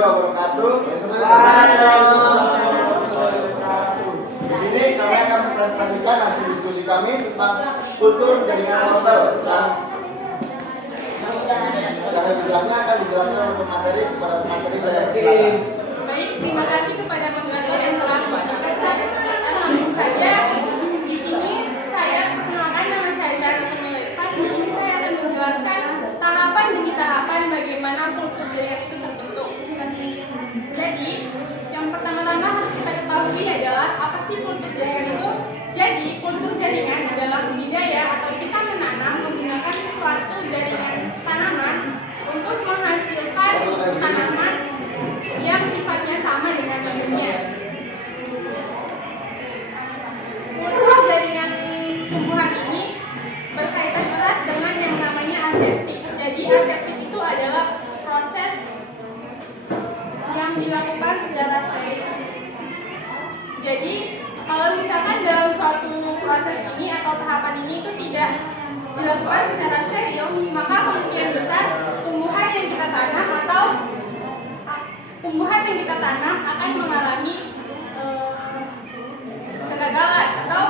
wabarakatuh. Di sini kami akan mempresentasikan hasil diskusi kami tentang kultur jaringan hotel yang lebih jelasnya akan dijelaskan oleh pemateri kepada pemateri saya. Silakan. Baik, terima kasih kepada pemateri yang telah mewakilkan saya. Langsung saja di sini saya perkenalkan, nama saya Zara Kumilita. Di sini saya akan menjelaskan tahapan demi tahapan bagaimana kultur jaringan itu terbentuk. Jadi, yang pertama-tama harus kita ketahui adalah apa sih kultur jaringan itu? Jadi, kultur jaringan adalah budidaya atau kita menanam menggunakan suatu jaringan tanaman untuk menghasilkan tanaman yang sifatnya sama dengan induknya. Kultur jaringan tumbuhan ini berkaitan erat dengan yang namanya aseptik. Jadi, aseptik itu adalah proses yang dilakukan secara steril. Jadi, kalau misalkan dalam suatu proses ini atau tahapan ini itu tidak dilakukan secara steril, maka kemungkinan besar tumbuhan yang kita tanam akan mengalami kegagalan atau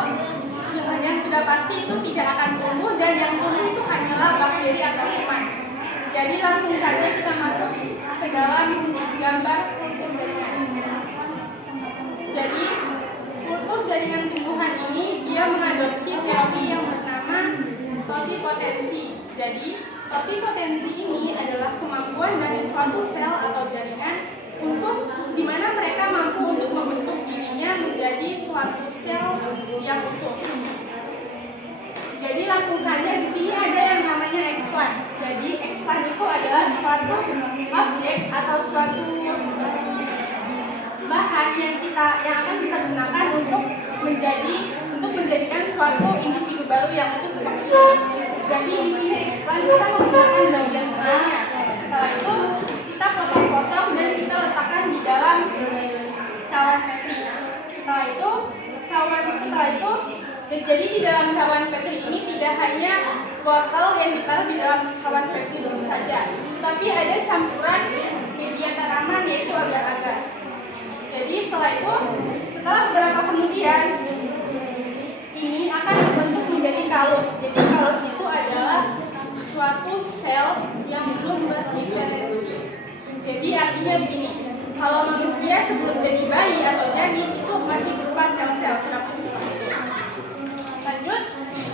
yang sudah pasti itu tidak akan tumbuh, dan yang tumbuh itu hanyalah bakteri atau kuman. Jadi langsung saja kita masuk ke dalam gambar kultur jaringan. Jadi kultur jaringan tumbuhan ini dia mengadopsi teori yang bernama totipotensi. Jadi totipotensi ini adalah kemampuan dari suatu sel atau jaringan untuk dimana mereka mampu untuk membentuk dirinya menjadi suatu sel yang utuh. Jadi langsung saja di sini ada yang namanya explant. Jadi explant itu adalah suatu objek atau suatu bahan yang akan kita gunakan untuk menjadikan suatu individu baru yang utuh seperti ini. Jadi di sini explant kita menggunakan bagian tengahnya. Setelah itu kita potong-potong dan kita letakkan di dalam cawan petri. Setelah itu jadi di dalam cawan petri ini tidak hanya wortel yang ditaruh di dalam cawan petri begitu saja, tapi ada campuran media tanaman yaitu agar-agar. Jadi setelah beberapa kemudian ini akan dibentuk menjadi kalus. Jadi kalus itu adalah suatu sel yang belum berdiferensi. Jadi artinya begini, kalau manusia sebelum jadi bayi atau janin itu masih berupa sel-sel kurang lebih seperti itu. Lanjut,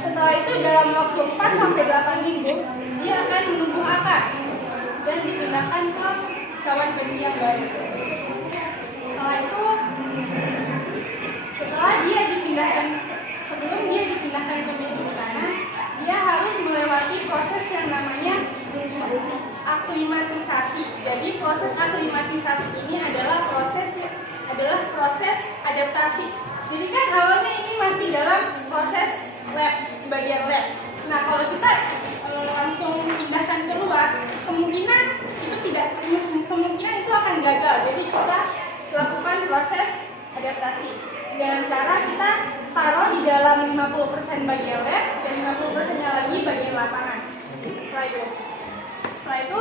setelah itu dalam waktu 4-8 minggu dia akan menumbuh akar dan dipindahkan ke cawan petri yang baru. Sebelum dia dipindahkan ke media tanah, dia harus melewati proses yang namanya aklimatisasi. Jadi proses aklimatisasi ini adalah proses adaptasi. Jadi kan awalnya ini masih dalam proses lab, di bagian lab. Nah, kalau kita langsung pindahkan keluar, kemungkinan itu akan gagal. Jadi kita lakukan proses adaptasi dengan cara kita taruh di dalam 50% bagian lab dan 50%-nya lagi bagian lapangan. Setelah itu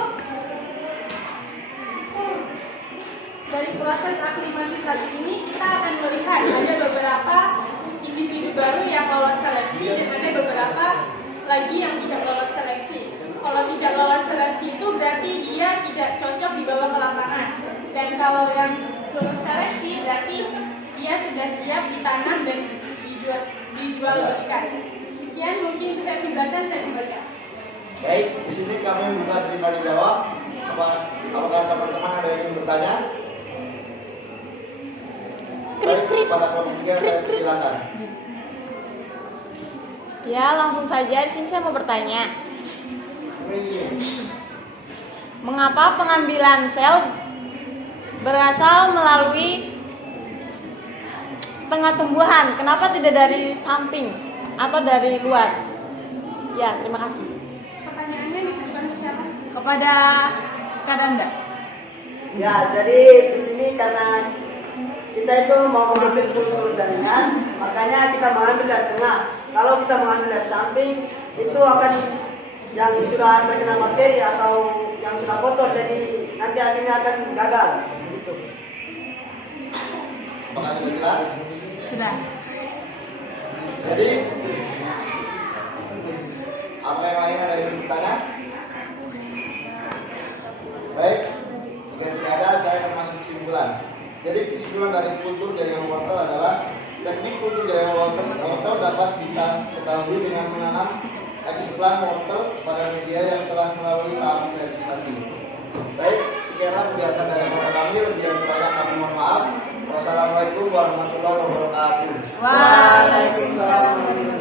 dari proses aklimatisasi ini kita akan melihat ada beberapa individu baru yang lolos seleksi dan ada beberapa lagi yang tidak lolos seleksi. Kalau tidak lolos seleksi itu berarti dia tidak cocok dibawa ke lapangan, dan kalau yang lolos seleksi berarti dia sudah siap ditanam dan dijual belikan. Sekian mungkin saya penjelasan saya dibaca. Baik, di sini kami membuka sesi tanya jawab. Apakah teman-teman ada yang ingin bertanya? Baik, pada kelompok 3 saya silakan. Ya, langsung saja. Di sini saya mau bertanya. Mengapa pengambilan sel berasal melalui tengah tumbuhan? Kenapa tidak dari samping atau dari luar? Ya, terima kasih. Pertanyaannya ditujukan ke siapa? Kepada Kak Danda. Ya, jadi di sini karena kita itu mau mengambil kultur jaringan, makanya kita mengambil dari tengah. Kalau kita mengambil dari samping, itu akan yang sudah terkena bakteri atau yang sudah kotor, jadi nanti hasilnya akan gagal. Gitu. Apakah sudah jelas? Sudah. Jadi apa yang lain ada yang bertanya? Baik, jika tidak ada saya akan masuk kesimpulan. Jadi kesimpulan dari kultur jaringan wortel adalah teknik kultur jaringan wortel dapat diketahui dengan menanam eksplan wortel pada media yang telah melalui tahap sterilisasi. Baik, sekianlah penjelasan dari kata kami. Lebih dan kurangnya kami mohon maaf. Wassalamualaikum warahmatullahi wabarakatuh. Waalaikumsalam.